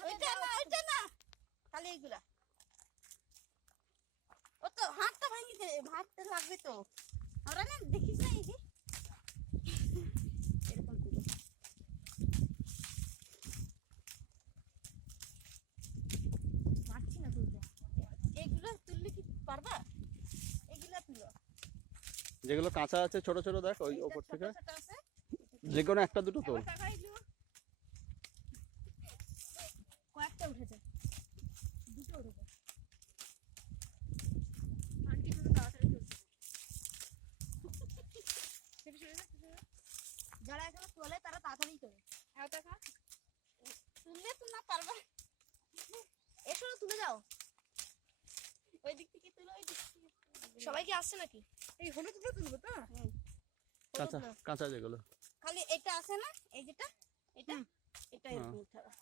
ওইটা না খালি এগুলা ও তো হাতটা ভাঙি দে হাতটা লাগবে তো আমরা না দেখিস না এই যে এরকম তুলো পারছি না তুলতে এগুলো তুললে কি পারবা এগুলা তুলো যেগুলো কাঁচা আছে ছোট ছোট দেখ ওই উপর থেকে যে কোনো একটা দুটো তোল কয়েকটা উঠেছে দুটো উঠেছে আন্টি শুধু তাড়াতাড়ি তুলছে যারা এখানে তোলে তারা তাড়াতাড়ি তোলে তুললে তো না পারবা একটু তুলে যাও ওই দিক থেকে তুলো ওই দিক থেকে সবাই কি আসছে নাকি এই হলুদ গুলো তুলবো তো কাঁচা কাঁচা যেগুলো খালি এটা আছে না এই যেটা এটা এটা এরকম উঠাবা